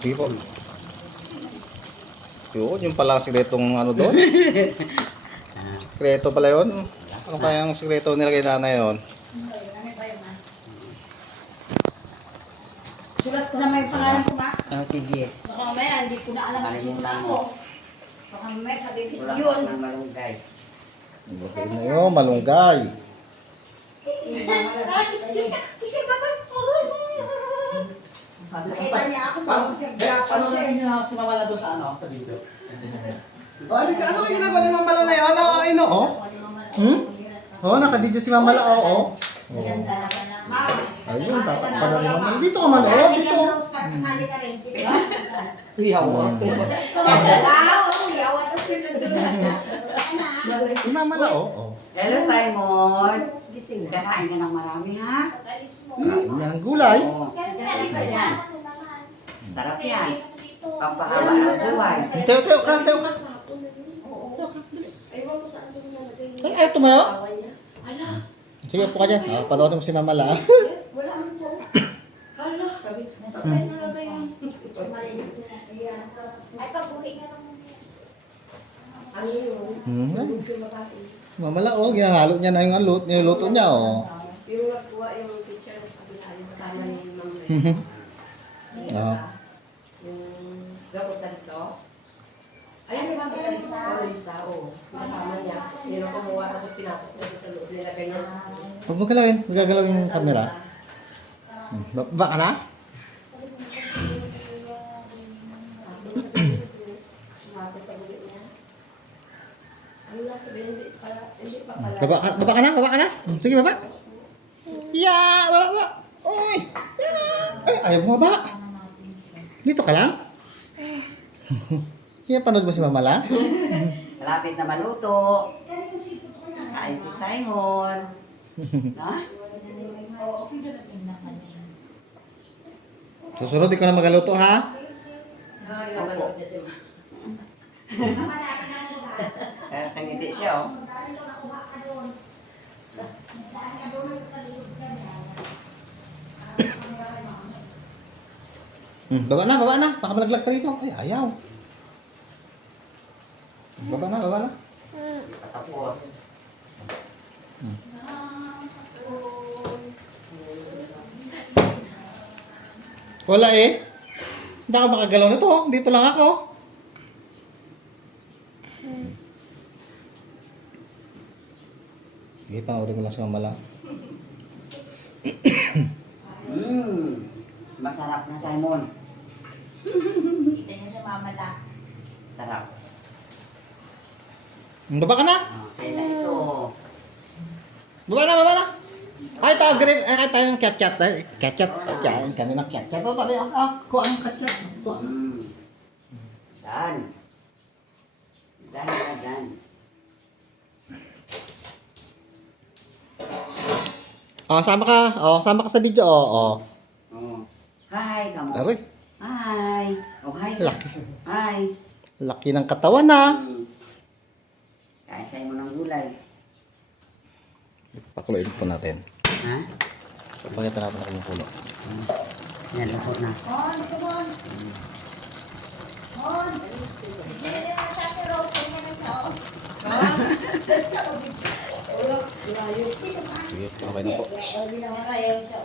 Hindi po. Yun, yung pala sikretong ano doon. Sikreto pala yun. Ano kaya yung sikreto nilagay nanay yun? Sulat ko na may pangalan ko, ma. Oh, sige. Baka mamaya, hindi ko na alam kung sino Kalimutan ako. mo. Baka mamaya sabihin ko Wala yun. ka ng malunggay. Bakit na yun, malunggay. Nakita niya ako, parang siya Ano siya. na si Mama doon sa ano, sa video? Ano kayo ginagawa ni Mama Mala na yun? Ano, oh? Oh, naka-video si Mama Mala, oh. Maganda. Ma, Ayun, dapat pala ni Mama Mala. Dito ka man, oh, dito. para kasali ka rin. Iyaw. Si Mama Mala, oh. Hello, Simon. Kakain ka ng marami, ha? Kain niya ng gulay. Oo. Yan. Sarap yan. Pampahaba ng buhay. Teo ka. Ay, ayaw tumayo? Sige, po ka dyan. Panoorin mo si Mama Mala. Wala man po. Hala. Sakay na lang kayo. Ay, pag-uwi na lang. Ano yun? Mama Mala, oh, ginahalo niya na yung niluto niya, oh. Yung nagkuha yung picture ng kabila, yung kasama niya yung mga yung Oo. yung gabot na dito. Ayun si Mama Lisa. Oh, Lisa, oh. Kasama niya. Yun ang kumuha tapos pinasok niya sa loob. Nilagay niya. Huwag mo galawin. Magagalawin yung camera. Baba ka na? Ano lang sabihin, hindi pa pala. Baba ka na? Sige, baba. Baba. Oy! Ay, ayaw mo baba. Dito ka lang? Panood mo si Mama Mala? Malapit na maluto. Kain si Simon. Ha? Susunod, ikaw na magaluto, ha? Opo. Kangiti siya, oh. Baba na. Baka malaglag ka dito. Ay, ayaw. Baba na. Tapos. Wala eh. Hindi ako makagalaw nito. Dito lang ako. Sige, panoorin ko lang si Mama Mala. Masarap na, Simon. Kita niya sa Mama La. Sarap. Baba ka na. Okay na ito. Baba na. Ay, tayo ng cat-cat. Cat-cat. Kain kami ng cat-cat. Kuha ang cat-cat. Dan. Sama ka sa video. Oh. Hi, kamu. Aray, Hi. Oh, hi. laki. Hi. Laki ng katawan na. Kain sa'yo mo ng gulay. Pakuloyin po natin. Ha? Pakita natin ang kumukulo. Yan, lahot na. Hindi na naman sa si Rose. Hindi na siya. Sige, okay na po. Ayaw siya.